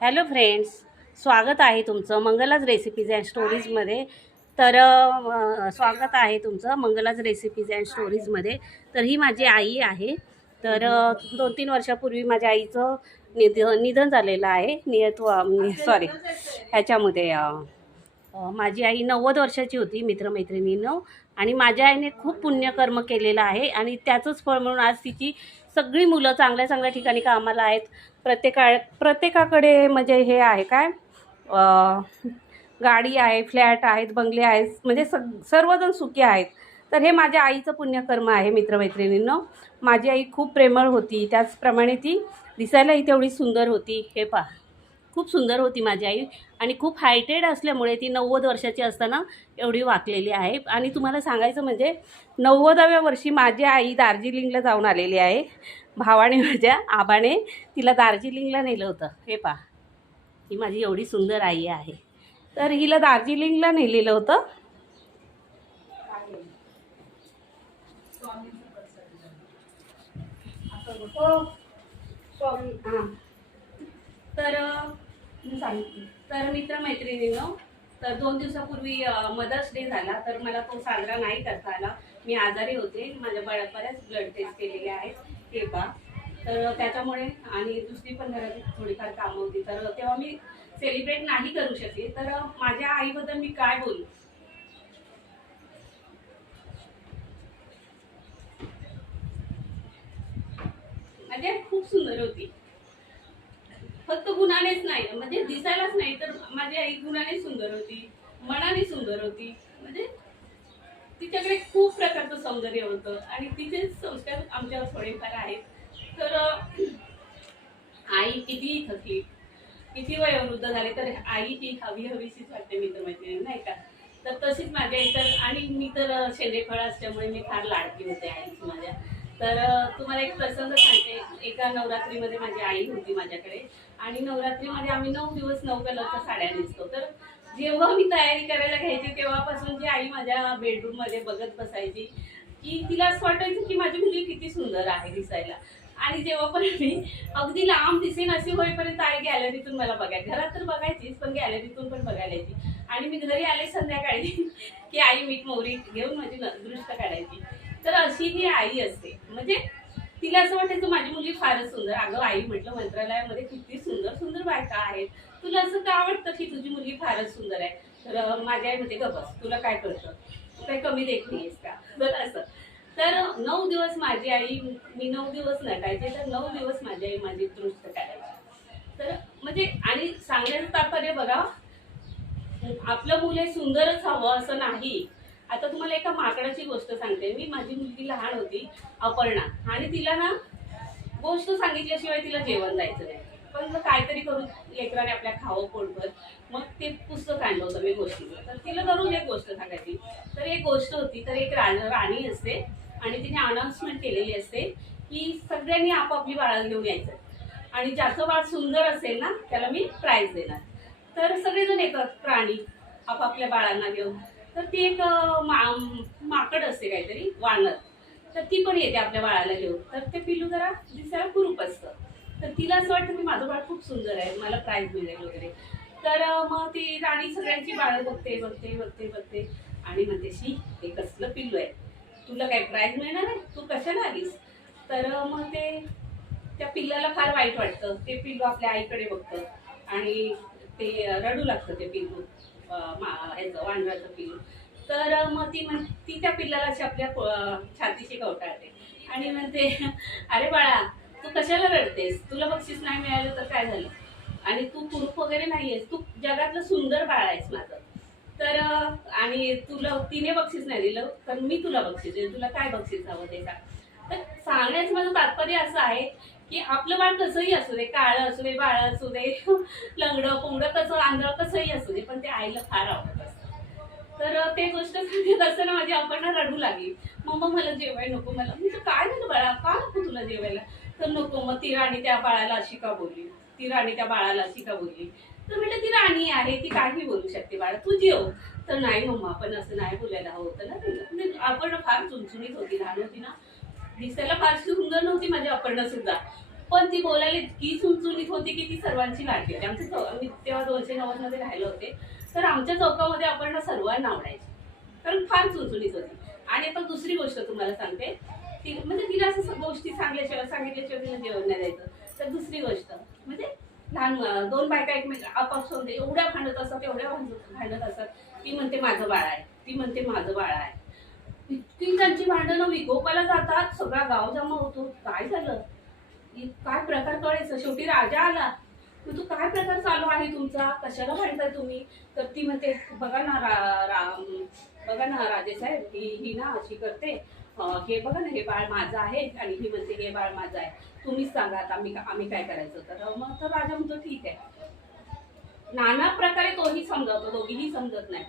Hello friends, स्वागत आहे तुमचं मंगलाज रेसिपीज अँड स्टोरीजमध्ये. तर स्वागत आहे तुमचं मंगलाज रेसिपीज अँड स्टोरीजमध्ये. तर ही माझी आई आहे. तर 2-3 वर्षापूर्वी माझ्या आईचं निधन झालेलं आहे. सॉरी, ह्याच्यामध्ये माझी आई 90 वर्षाची होती मित्रमैत्रिणींनो. आणि माझ्या आईने खूप पुण्यकर्म केलेलं आहे आणि त्याचंच फळ म्हणून आज तिची सगळी मुलं चांगल्या चांगल्या ठिकाणी कामाला आहेत. प्रत्येकाकडे म्हणजे हे आहे काय, गाडी आहे, फ्लॅट आहेत, बंगले आहेत, म्हणजे सर्वजण सुखी आहेत. तर हे माझ्या आईचं पुण्यकर्म आहे मित्रमैत्रिणींनो. माझी आई खूप प्रेमळ होती, त्याचप्रमाणे ती दिसायलाही तेवढी सुंदर होती. हे पहा, खूप सुंदर होती माझी आई. आणि खूप हायटेड असल्यामुळे ती 90 वर्षाची असताना एवढी वाकलेली आहे. आणि तुम्हाला सांगायचं म्हणजे 90व्या वर्षी माझी आई दार्जिलिंगला जाऊन आलेली आहे. भावाने, माझ्या आबाने तिला दार्जिलिंगला नेलं होतं. हे पहा, ही माझी एवढी सुंदर आई आहे. तर हिला दार्जिलिंगला नेलेलं होतं. तर मी सांगितलं, तर मित्रमैत्रिणींनो, तर 2 दिवसापूर्वी मदर्स डे झाला. तर मला तो साजरा नाही करता आला. मी आजारी होते, माझ्या बऱ्याच ब्लड टेस्ट केलेले आहेत. हे पहा, तर त्याच्यामुळे आणि दुसरी पण घरात थोडीफार कामं होती, तर तेव्हा मी सेलिब्रेट नाही करू शकले. तर माझ्या आईबद्दल मी काय बोलू. माझी आई खूप सुंदर होती. फक्त गुणानेच नाही, म्हणजे दिसायलाच नाही, तर माझी आई गुणाने सुंदर होती, मनाने सुंदर होती. म्हणजे तिच्याकडे खूप प्रकारचं सौंदर्य होतं आणि तिचे संस्कार आमच्यावर थोडेफार आहेत. तर आई कितीही थकली, किती वयोवृद्ध झाली, तर आई ती हवी हवीशीच वाटते मित्रमैत्रिणी, नाही का. तर तशीच माझ्या इतर, आणि मी तर शेंडेफळ असल्यामुळे मी फार लाडकी होते आईची माझ्या. तर तुम्हाला एक प्रसंग सांगते. एका नवरात्रीमध्ये माझी आई होती माझ्याकडे, आणि नवरात्रीमध्ये आम्ही 9 दिवस 9 कलरच्या साड्या नेसतो. तर जेव्हा मी तयारी करायला घ्यायची तेव्हापासून जी आई माझ्या बेडरूममध्ये बघत बसायची, की तिला असं वाटायचं की माझी मुलगी किती सुंदर आहे दिसायला. आणि जेव्हा पण मी अगदी लांब दिसेन अशी होईपर्यंत आई गॅलरीतून मला बघायची. घरात तर बघायचीच, पण गॅलरीतून पण बघायला यायची. आणि मी घरी आले संध्याकाळी की आई मीठ मोहरी घेऊन माझी दृष्ट काढायची. तर अशी ही आई असते. म्हणजे तिला असं वाटायचं माझी मुलगी फारच सुंदर. अगं आई, म्हटलं, मंत्रालयामध्ये किती सुंदर सुंदर बायका आहेत, तुला असं का वाटतं की तुझी मुलगी फारच सुंदर आहे. तर माझ्या आई म्हणते, ग बस, तुला काय कळतं, तू काही कमी देखणीस का. तर असं. तर 9 दिवस माझी आई, मी 9 दिवस नटायचे, तर 9 दिवस माझी आई माझी दृष्ट काढायची. तर म्हणजे, आणि सांगण्याचं तात्पर्य बघा, आपलं मुले सुंदरच हवं असं नाही. आता तुम्हाला एका माकडाची गोष्ट सांगते मी. माझी मुलगी लहान होती, अपर्णा, आणि तिला ना गोष्ट सांगितल्याशिवाय तिला जेवण जायचं नाही. पण काहीतरी करून लेकराने आपल्या खावं पोटभर. मग ते पुस्तक आणलं होतं मी गोष्टीचं, तर तिला दररोज एक गोष्ट सांगायची. तर एक गोष्ट होती, तर एक राणी असते, आणि तिने अनाउन्समेंट केलेली असते की सगळ्यांनी आपापली बाळा घेऊन यायचं, आणि ज्याचं बाळ सुंदर असेल ना त्याला मी प्राईज देणार. तर सगळेजण येतात प्राणी आपापल्या बाळांना घेऊन. तर ती एक माकड असते, काहीतरी वानर, तर ती पण येते आपल्या बाळाला घेऊन. तर ते पिल्लू जरा दिसायला कुरूप असतं. तर तिला असं वाटतं की माझं बाळ खूप सुंदर आहे, मला प्राईज मिळेल वगैरे. तर मग ती राणी सगळ्यांची बाळं बघते बघते बघते बघते, आणि म्हणते, शी, हे कसलं पिल्लू आहे, तुला काय प्राईज मिळणार आहे, तू कशाला आलीस. तर मग ते त्या पिल्लाला फार वाईट वाटतं. ते पिल्लू आपल्या आईकडे बघतं आणि ते रडू लागतं, ते पिल्लू, ह्याचं वानराचं पिल्लू. तर मग ती त्या पिल्लाला अशी आपल्या छातीशी कवटाळते आणि म्हणते, अरे बाळा, तू कशाला रडतेस, तुला बक्षीस नाही मिळालं तर काय झालं, आणि तू कुरूप वगैरे नाहीयेस, तू जगातलं सुंदर बाळ आहेस माझं. तर आणि तुला तिने बक्षीस नाही दिलं तर मी तुला बक्षीस देईन, तुला काय बक्षीस हवं ते सांग. तर सांगण्याचं माझं तात्पर्य असं आहे की आपलं बाळ कसंही असू दे, काळं असू दे, बाळ असू दे, लंगडं पुंगडं, कसं आंधळं कसंही असू दे, पण ते आईला फार आवडत असतं. तर ते गोष्ट सांगत असताना माझी अपर्णा रडू लागली. मम्मा, मला जेवायला नको. मला म्हणजे काय झालं बाळा, का नको तुला जेवायला. तर नको. मग ती राणी त्या बाळाला अशी का बोलली, ती राणी त्या बाळाला अशी का बोलली. तर म्हटलं, ती राणी आहे, ती काही बोलू शकते बाळा, तू जेव. तर नाही मम्मा, पण असं नाही बोलायला हवं होतं ना तिला. म्हणजे अपर्णा फार चुणचुणीत होती, लहान होती ना, दिसायला फारशी सुंदर नव्हती माझी अपर्णा सुद्धा, पण ती बोलायला इतकी चुणचुणीत होती की ती सर्वांची लाडकी होती. आम्ही तेव्हा 290 मध्ये राहिले होते, तर आमच्या चौकामध्ये अपर्णा सर्वांना आवडायची, कारण फार चुणचुणीत होती. आणि आता दुसरी गोष्ट तुम्हाला सांगते, ती म्हणजे तिला असं गोष्टी सांगितल्याशिवाय तिला जेवण नाही द्यायचं. तर दुसरी गोष्ट म्हणजे लहान दोन बायका एकमेक आपापसात होते, एवढ्या भांडत असतात. ती म्हणते माझं बाळ आहे, ती म्हणते माझं बाळ आहे. इतकी त्यांची भांडणं विकोपाला जातात, सगळा गाव जमा होतो. काय झालं, काय प्रकार कळायचं. शेवटी राजा आला. तू काय प्रकार चालू आहे तुमचा, कशाला भांडताय तुम्ही. तर ती म्हणते बघा ना बघा ना राजेसाहेब, ही ना अशी करते, हे बघा ना हे बाळ माझं आहे, आणि ही म्हणते हे बाळ माझं आहे, तुम्हीच सांगा आता आम्ही काय करायचं. तर मग तर राजा म्हणतो ठीक आहे. नाना प्रकारे तोही समजावतो, दोघीही समजत नाही.